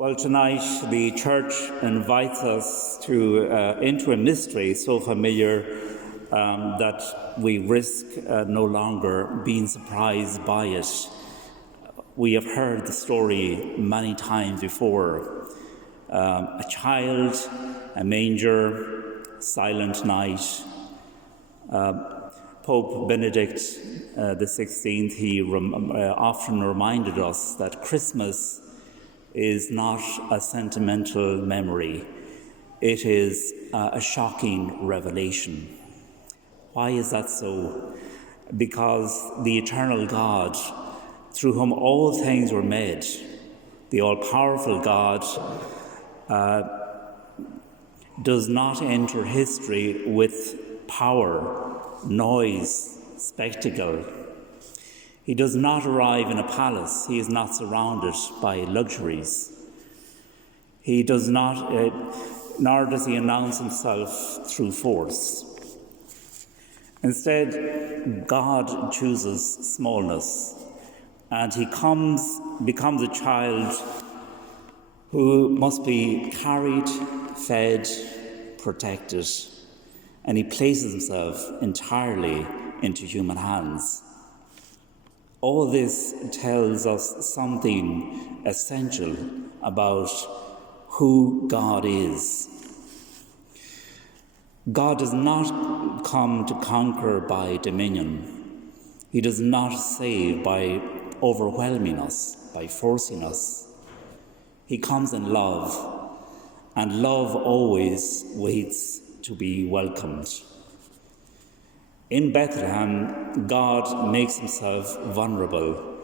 Well, tonight the Church invites us into a mystery so familiar that we risk no longer being surprised by it. We have heard the story many times before. A child, a manger, silent night. Pope Benedict XVI, he often reminded us that Christmas is not a sentimental memory. It is a shocking revelation. Why is that so? Because the eternal God, through whom all things were made, the all-powerful God, does not enter history with power, noise, spectacle. He does not arrive in a palace. He is not surrounded by luxuries. He does not, nor does he announce himself through force. Instead, God chooses smallness, and he becomes a child who must be carried, fed, protected, and he places himself entirely into human hands. All this tells us something essential about who God is. God does not come to conquer by dominion. He does not save by overwhelming us, by forcing us. He comes in love, and love always waits to be welcomed. In Bethlehem, God makes himself vulnerable.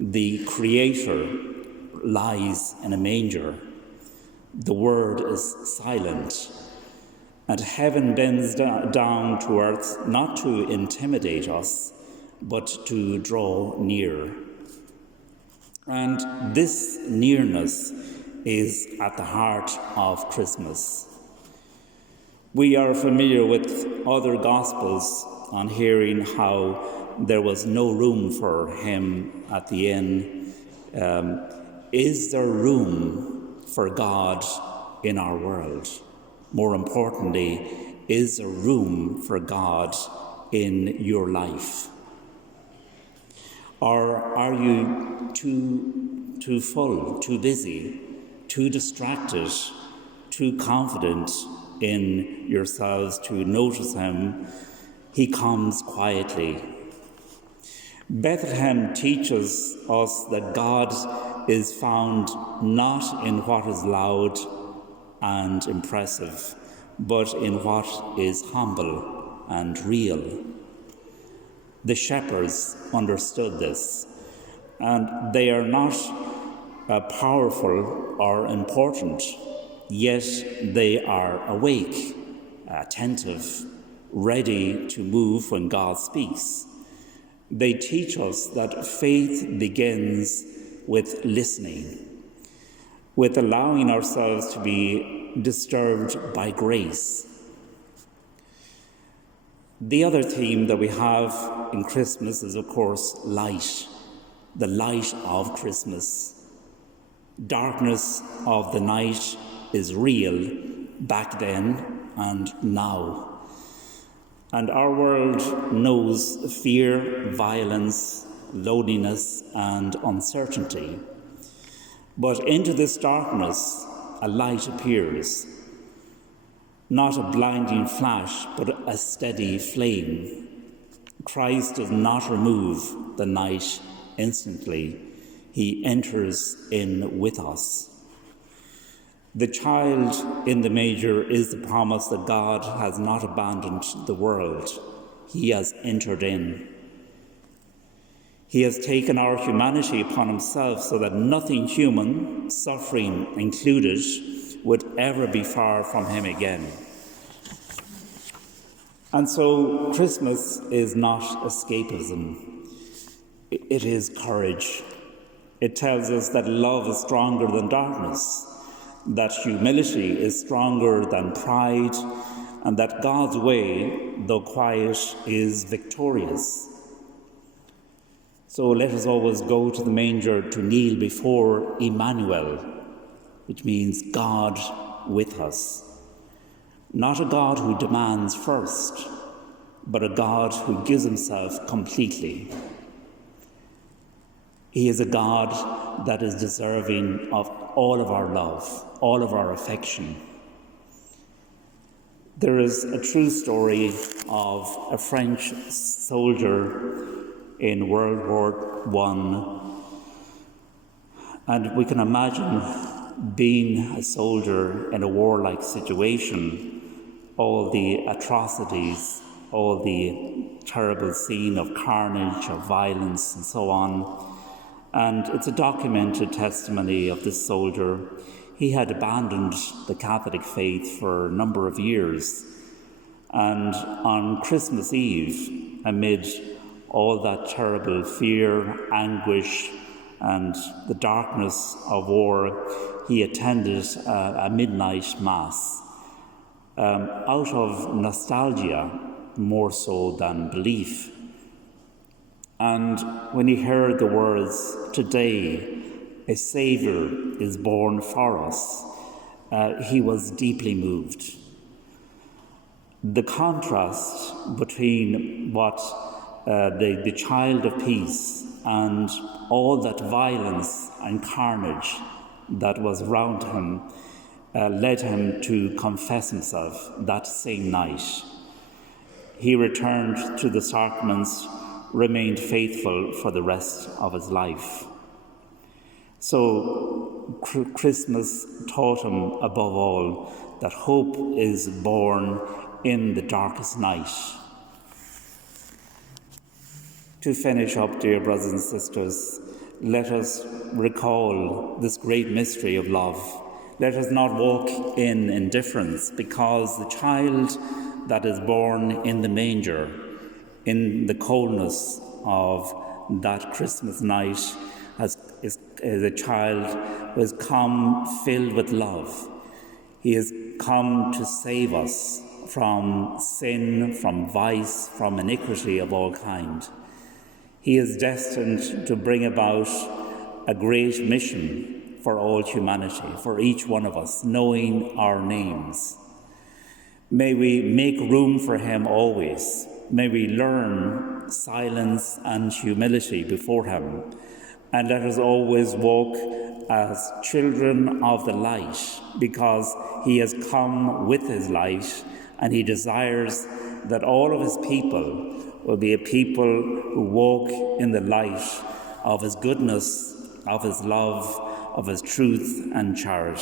The Creator lies in a manger. The Word is silent. And heaven bends down to earth not to intimidate us, but to draw near. And this nearness is at the heart of Christmas. We are familiar with other Gospels on hearing how there was no room for him at the inn. Is there room for God in our world? More importantly, is there room for God in your life? Or are you too full, too busy, too distracted, too confident in yourselves to notice him? He comes quietly. Bethlehem teaches us that God is found not in what is loud and impressive, but in what is humble and real. The shepherds understood this, and they are not powerful or important, yet they are awake, attentive, ready to move when God speaks. They teach us that faith begins with listening, with allowing ourselves to be disturbed by grace. The other theme that we have in Christmas is, of course, light, the light of Christmas. Darkness of the night is real back then and now. And our world knows fear, violence, loneliness, and uncertainty. But into this darkness, a light appears. Not a blinding flash, but a steady flame. Christ does not remove the night instantly. He enters in with us. The child in the manger is the promise that God has not abandoned the world. He has entered in. He has taken our humanity upon himself so that nothing human, suffering included, would ever be far from him again. And so Christmas is not escapism. It is courage. It tells us that love is stronger than darkness, that humility is stronger than pride, and that God's way, though quiet, is victorious. So let us always go to the manger to kneel before Emmanuel, which means God with us. Not a God who demands first, but a God who gives himself completely. He is a God that is deserving of all of our love, all of our affection. There is a true story of a French soldier in World War I, and we can imagine being a soldier in a warlike situation, all the atrocities, all the terrible scene of carnage, of violence, and so on. And it's a documented testimony of this soldier. He had abandoned the Catholic faith for a number of years. And on Christmas Eve, amid all that terrible fear, anguish, and the darkness of war, he attended a midnight mass out of nostalgia more so than belief. And when he heard the words, "Today a Saviour is born for us," he was deeply moved. The contrast between what the child of peace and all that violence and carnage that was around him led him to confess himself that same night. He returned to the sacraments, remained faithful for the rest of his life. So Christmas taught him above all that hope is born in the darkest night. To finish up, dear brothers and sisters, let us recall this great mystery of love. Let us not walk in indifference, because the child that is born in the manger, in the coldness of that Christmas night, is a child who has come filled with love. He has come to save us from sin, from vice, from iniquity of all kind. He is destined to bring about a great mission for all humanity, for each one of us, knowing our names. May we make room for him always. May we learn silence and humility before him. And let us always walk as children of the light, because he has come with his light, and he desires that all of his people will be a people who walk in the light of his goodness, of his love, of his truth and charity.